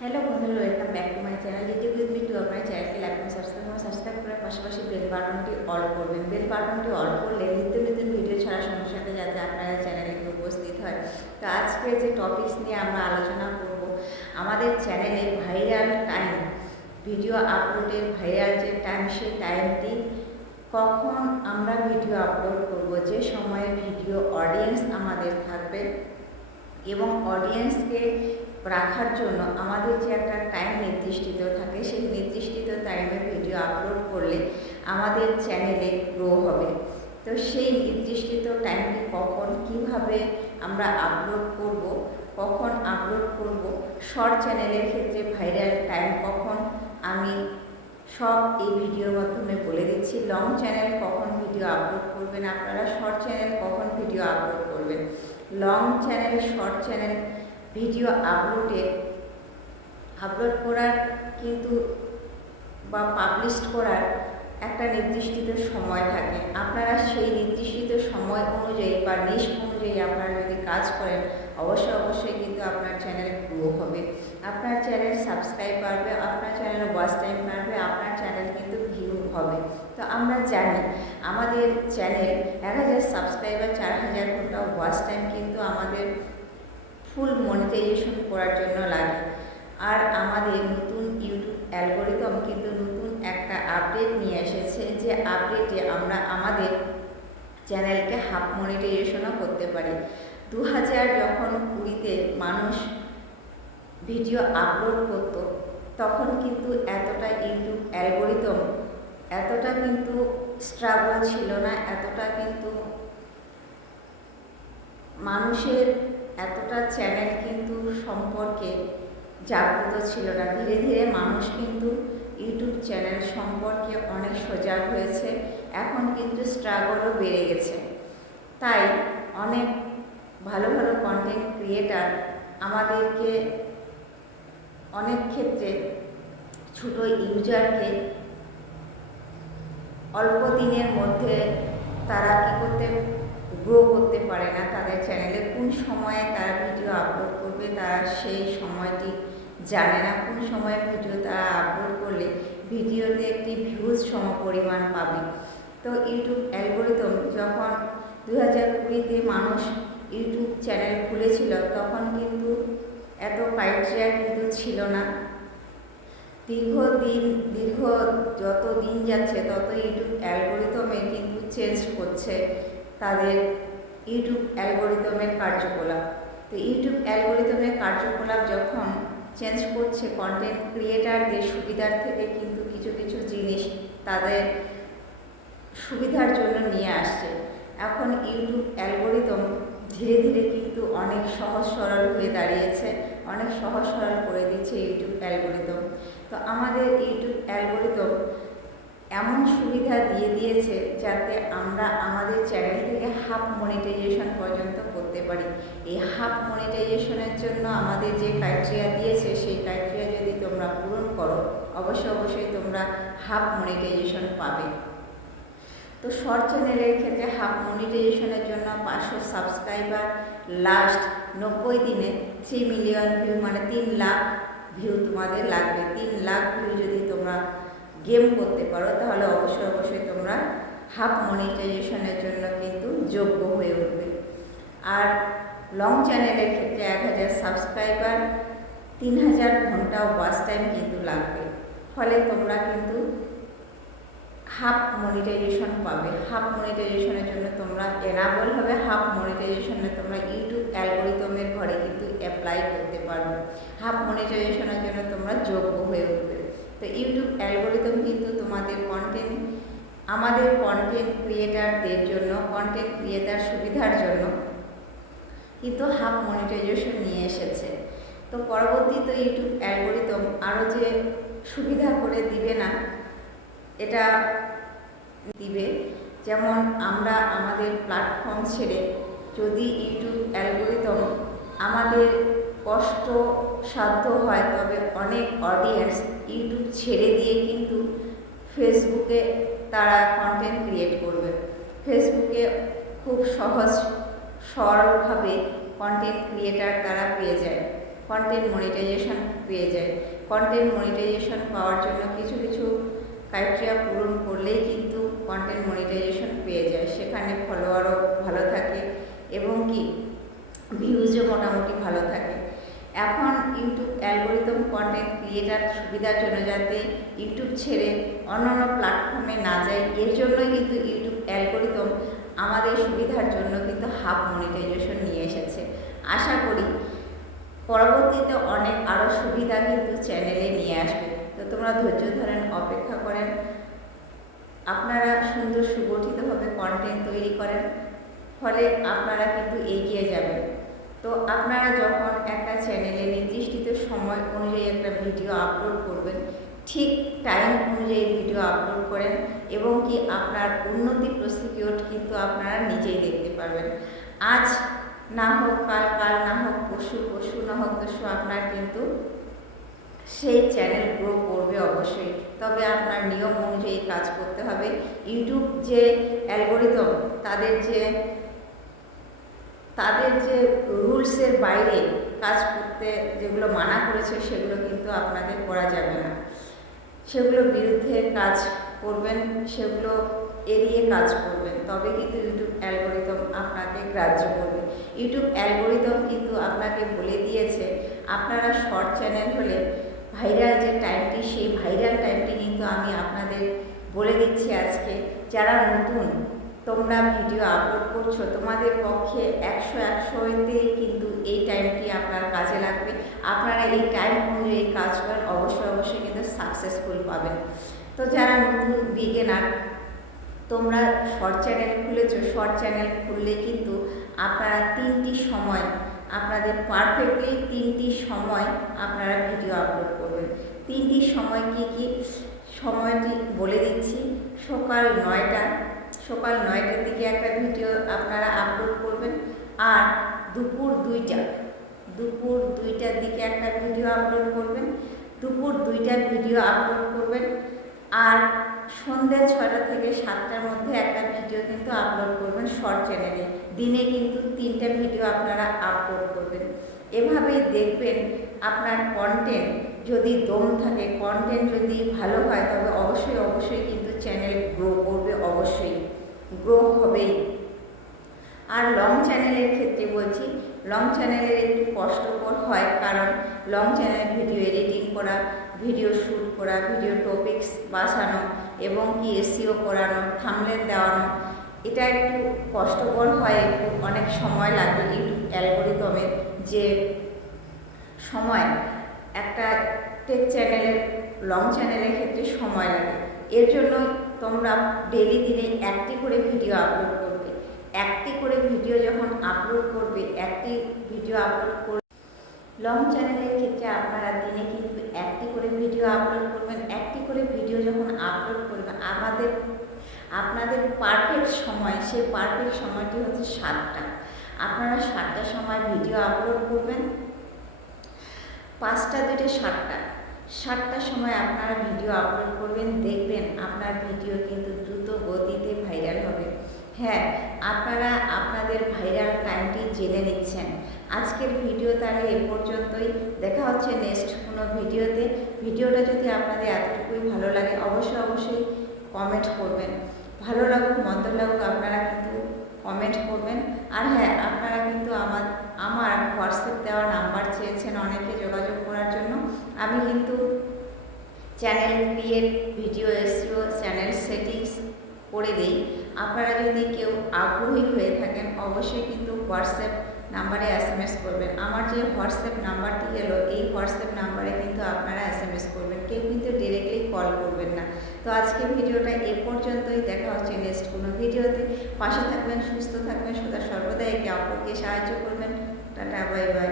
Hello বন্ধুরা, welcome back to my channel YouTube with me two আপনার চ্যানেলকে like এবং সাবস্ক্রাইব করার পাশাপাশি বেল বাটনটি অল করবেন। বেল বাটনটি অল করলে নিত্য নতুন ভিডিও ছাড়ার সঙ্গে সাথে যাতে আপনারা চ্যানেলে উপস্থিত হয়। তো আজকে যে টপিকস নিয়ে আমরা আলোচনা করব, আমাদের চ্যানেলে ভাইরাল টাইম, ভিডিও আপলোডের ভাইরাল যে টাইম, সেই টাইমটি কখন আমরা ভিডিও আপলোড করব, যে সময়ে ভিডিও অডিয়েন্স আমাদের থাকবে এবং অডিয়েন্সকে রাখার জন্য আমাদের যে একটা টাইম নির্দিষ্ট থাকে, সেই নির্দিষ্ট টাইমে ভিডিও আপলোড করলে আমাদের চ্যানেলে গ্রো হবে। তো সেই নির্দিষ্ট টাইমটি কখন, কিভাবে আমরা আপলোড করব, কখন আপলোড করব, শর্ট চ্যানেলের ক্ষেত্রে ভাইরাল টাইম কখন, আমি সব এই ভিডিওর মাধ্যমে বলে দিচ্ছি। লং চ্যানেল কখন ভিডিও আপলোড করবেন আপনারা, শর্ট চ্যানেল কখন ভিডিও আপলোড করবেন। Long channel, short channel video upload করার কিন্তু বা পাবলিশ করার একটা নির্দিষ্ট সময় থাকে। আপনারা সেই নির্দিষ্ট সময় অনুযায়ী বা নিশ অনুযায়ী আপনারা যদি কাজ করেন, অবশ্যই কিন্তু আপনার চ্যানেল গ্রো হবে, আপনার চ্যানেল সাবস্ক্রাইব বাড়বে, আপনার চ্যানেল ওয়াচ টাইম বাড়বে, আপনার চ্যানেল কিন্তু ভিউ হবে। তো আমরা জানি আমাদের চ্যানেল 1000 সাবস্ক্রাইবার, 4000 ঘন্টা ওয়াচ টাইম কিন্তু আমাদের ফুল মনিটাইজেশন করার জন্য লাগে। আর আমাদের নতুন ইউটিউব অ্যালগরিদম কিন্তু নতুন একটা আপডেট নিয়ে এসেছে, যে আপডেটে আমরা আমাদের চ্যানেলকে হাফ মনিটাইজেশনও করতে পারি। 2020 মানুষ ভিডিও আপলোড করত, তখন কিন্তু এতটা ইউটিউব অ্যালগরিদম এতটা কিন্তু স্ট্রাগল ছিল না, এতটা কিন্তু মানুষের এতটা চ্যানেল কিন্তু সম্পর্কে জাগ্রত ছিল না। ধীরে ধীরে মানুষ কিন্তু ইউটিউব চ্যানেল সম্পর্কে অনেক সজাগ হয়েছে, এখন কিন্তু স্ট্রাগলও বেড়ে গেছে। তাই অনেক ভালো ভালো কন্টেন্ট ক্রিয়েটার আমাদেরকে অনেক ক্ষেত্রে ছোট ইউজারকে অল্প দিনের মধ্যে তারা কী করতে গ্রো করতে পারে না, তাদের চ্যানেলে কোন সময়ে তারা ভিডিও আপলোড করবে তারা সেই সময়টি জানে না, কোন সময়ে ভিডিও তারা আপলোড করলে ভিডিওতে একটি ভিউজ সমপরিমাণ পাবে। তো ইউটিউব অ্যালগরিদম যখন 2020 মানুষ ইউটিউব চ্যানেল খুলেছিল, তখন কিন্তু এত ক্রাইটেরিয়া কিন্তু ছিল না। দীর্ঘ যত দিন যাচ্ছে তত ইউটিউব অ্যালগরিদমে কিন্তু চেঞ্জ করছে তাদের ইউটিউব অ্যালগরিদমের কার্যকলাপ। তো ইউটিউব অ্যালগরিদমের কার্যকলাপ যখন চেঞ্জ করছে, কন্টেন্ট ক্রিয়েটারদের সুবিধার থেকে কিন্তু কিছু কিছু জিনিস তাদের সুবিধার জন্য নিয়ে আসছে। এখন ইউটিউব অ্যালগরিদম ধীরে ধীরে কিন্তু অনেক সহজ সরল হয়ে দাঁড়িয়েছে, অনেক সহজ সরল করে দিচ্ছে ইউটিউব অ্যালগরিদম। তো আমাদের ইউটিউব অ্যালগরিদম এমন সুবিধা দিয়ে দিয়েছে যাতে আমরা আমাদের চ্যানেল থেকে হাফ মনিটাইজেশন পর্যন্ত করতে পারি। এই হাফ মনিটাইজেশনের জন্য আমাদের যে ক্রাইটেরিয়া দিয়েছে, সেই ক্রাইটেরিয়া যদি তোমরা পূরণ করো, অবশ্যই তোমরা হাফ মনিটাইজেশন পাবে। তো শর্ট চ্যানেলের ক্ষেত্রে হাফ মনিটাইজেশনের জন্য 500 সাবস্ক্রাইবার, লাস্ট 90 দিনে 3 মিলিয়ন ভিউ, মানে 3 লাখ ভিউ তোমাদের লাগবে। 3 লাখ ভিউ যদি তোমরা গেম করতে পারো, তাহলে অবশ্যই তোমরা হাফ মনিটাইজেশনের জন্য কিন্তু যোগ্য হয়ে উঠবে। আর লং চ্যানেলের ক্ষেত্রে 1000 সাবস্ক্রাইবার, 3000 ঘন্টা ওয়াচ টাইম কিন্তু লাগবে, ফলে তোমরা কিন্তু হাফ মনিটাইজেশন পাবে। হাফ মনিটাইজেশনের জন্য তোমরা এনাবল হবে, হাফ মনিটাইজেশনে তোমরা ইউটিউব অ্যালগরিদমের ঘরে কিন্তু অ্যাপ্লাই করতে পারবে, হাফ মনিটাইজেশনের জন্য তোমরা যোগ্য হয়ে উঠবে। তো ইউটিউব অ্যালগরিদম কিন্তু তোমাদের আমাদের কন্টেন্ট ক্রিয়েটারদের জন্য, কন্টেন্ট ক্রিয়েটার সুবিধার জন্য কিন্তু হাফ মনিটাইজেশন নিয়ে এসেছে। তো পরবর্তীতে ইউটিউব অ্যালগরিদম আরও যে সুবিধা করে দিবে না, এটা দিবে। যেমন আমরা আমাদের প্ল্যাটফর্ম ছেড়ে যদি ইউটিউব অ্যালগরিদম আমাদের কষ্ট সাধ্য হয়, তবে অনেক অডিয়েন্স ইউটিউব ছেড়ে দিয়ে কিন্তু ফেসবুকে তারা কন্টেন্ট ক্রিয়েট করবে। ফেসবুকে খুব সহজ সরলভাবে কন্টেন্ট ক্রিয়েটার তারা পেয়ে যায়। কন্টেন্ট মনিটাইজেশন পেয়ে যায়। কন্টেন্ট মনিটাইজেশন পাওয়ার জন্য কিছু কিছু ক্রাইটেরিয়া পূরণ করলেই কিন্তু কন্টেন্ট মনিটাইজেশন পেয়ে যায়। সেখানে ফলোয়ারও ভালো থাকে এবং কি ভিউজও মোটামুটি ভালো থাকে। এখন ইউটিউব অ্যালগরিদম কন্টেন্ট ক্রিয়েটার সুবিধার জন্য যাতে ইউটিউব ছেড়ে অন্যান্য প্ল্যাটফর্মে না যায়, এর জন্যই কিন্তু ইউটিউব অ্যালগরিদম আমাদের সুবিধার জন্য কিন্তু হাফ মনিটাইজেশন নিয়ে এসেছে। আশা করি পরবর্তীতে অনেক আরও সুবিধা কিন্তু চ্যানেলে নিয়ে আসবে। তো তোমরা ধৈর্য ধরেন, অপেক্ষা করেন, আপনারা সুন্দর সুগঠিতভাবে কন্টেন্ট তৈরি করেন, ফলে আপনারা কিন্তু এগিয়ে যাবেন। তো আপনারা যখন একটা চ্যানেলে নির্দিষ্ট সময় অনুযায়ী একটা ভিডিও আপলোড করবেন, ঠিক টাইম অনুযায়ী ভিডিও আপলোড করেন এবং কি আপনার উন্নতি প্রসিকিউর কিন্তু আপনারা নিজেই দেখতে পারবেন। আজ না হোক কাল, কাল না হোক পরশু, পরশু না হোক তরশু আপনার কিন্তু সেই চ্যানেল গ্রো করবে অবশ্যই। তবে আপনার নিয়ম অনুযায়ী কাজ করতে হবে। ইউটিউব যে অ্যালগরিদম তাদের যে রুলসের বাইরে কাজ করতে যেগুলো মানা করেছে সেগুলো কিন্তু আপনাকে করা যাবে না। সেগুলো বিরুদ্ধে কাজ করবেন, সেগুলো এড়িয়ে কাজ করবেন, তবে কিন্তু ইউটিউব অ্যালগরিদম আপনাকে গ্রাহ্য করবে। ইউটিউব অ্যালগরিদম কিন্তু আপনাকে বলে দিয়েছে আপনারা শর্ট চ্যানেল হলে ভাইরাল যে টাইমটি, সেই ভাইরাল টাইমটি কিন্তু আমি আপনাদের বলে দিচ্ছি আজকে। যারা নতুন তোমরা ভিডিও আপলোড করছো, তোমাদের পক্ষে 100-100তেই কিন্তু এই টাইমটি আপনার কাজে লাগবে। আপনারা এই টাইম অনুযায়ী কাজ করেন, অবশ্যই কিন্তু সাকসেসফুল পাবেন। তো যারা নতুন বিগিনার, তোমরা শর্ট চ্যানেল খুলেছো, শর্ট চ্যানেল খুললে কিন্তু আপনারা 3টি সময়, আপনাদের পারফেক্টলি 3টি সময় আপনারা ভিডিও আপলোড করবেন। 3টি সময় কি কি সময়টি বলে দিচ্ছি। সকাল 9টার দিকে একটা ভিডিও আপনারা আপলোড করবেন, আর দুপুর 2টার দিকে একটা ভিডিও আপলোড করবেন, দুপুর 2টার ভিডিও আপলোড করবেন, আর সন্ধ্যে 6টা থেকে 7টার মধ্যে একটা ভিডিও কিন্তু আপলোড করবেন শর্ট চ্যানেলে। দিনে কিন্তু 3টা ভিডিও আপনারা আপলোড করবেন। এভাবেই দেখবেন আপনার কন্টেন্ট যদি দম থাকে, কন্টেন্ট যদি ভালো হয়, তবে অবশ্যই কিন্তু চ্যানেল গ্রো করবে, অবশ্যই গ্রো হবেই। আর লং চ্যানেলের ক্ষেত্রে বলছি, লং চ্যানেলের একটু কষ্টকর হয়, কারণ লং চ্যানেল ভিডিও এডিটিং করা, ভিডিও শ্যুট করা, ভিডিও টপিকস বাছানো এবং কি এসইও করানো, থাম্বনেল দেওয়ানো, এটা একটু কষ্টকর হয়, একটু অনেক সময় লাগে। ইউটিউব অ্যালগরিদমের যে সময়, একটা টেক চ্যানেলের লং চ্যানেলের ক্ষেত্রে সময় লাগে। এর জন্য তোমরা ডেলি দিনে 1টি করে ভিডিও আপলোড করবে। 1টি করে ভিডিও যখন আপলোড করবে, 1টি ভিডিও আপলোড করবে। লং চ্যানেলের ক্ষেত্রে আপনারা দিনে কিন্তু 1টি করে ভিডিও আপলোড করবেন। 1টি করে ভিডিও যখন আপলোড করবেন, আপনাদের পারফেক্ট সময়, সেই পারফেক্ট সময়টি হচ্ছে 7টা। আপনারা 7টার সময় ভিডিও আপলোড করবেন। 5টা 2টে 7টার সময় আপনারা ভিডিও আপলোড করবেন। দেখবেন আপনার ভিডিও কিন্তু দ্রুত গতিতে ভাইরাল হবে। হ্যাঁ, আপনারা আপনাদের ভাইরাল টাইমটি জেনে নিচ্ছেন। আজকের ভিডিও তাহলে এ পর্যন্তই। দেখা হচ্ছে নেক্সট কোনো ভিডিওতে। ভিডিওটা যদি আপনাদের এতটুকুই ভালো লাগে, অবশ্যই কমেন্ট করবেন। ভালো লাগুক মন্দ লাগুক, আপনারা কিন্তু কমেন্ট করবেন। আর হ্যাঁ, আপনারা কিন্তু আমার হোয়াটসঅ্যাপ দেওয়া নাম্বার চেয়েছেন অনেকে যোগাযোগ করার জন্য। আমি কিন্তু channel create, video SEO, channel settings করে দিই। আপনারা যদি কেউ আগ্রহী হয়ে থাকেন, অবশ্যই কিন্তু হোয়াটসঅ্যাপ নাম্বারে SMS করবেন। আমার যে হোয়াটসঅ্যাপ নাম্বারটি এলো, এই হোয়াটসঅ্যাপ নাম্বারে কিন্তু আপনারা SMS করবেন, কেউ কিন্তু ডিরেক্টলি কল করবেন না। তো আজকের ভিডিওটা এ পর্যন্তই। দেখা হচ্ছে নেক্সট কোনো ভিডিওতে। পাশে থাকবেন, সুস্থ থাকবেন, সদা সর্বদা একে অপরকে সাহায্য করবেন। Tata, bye bye.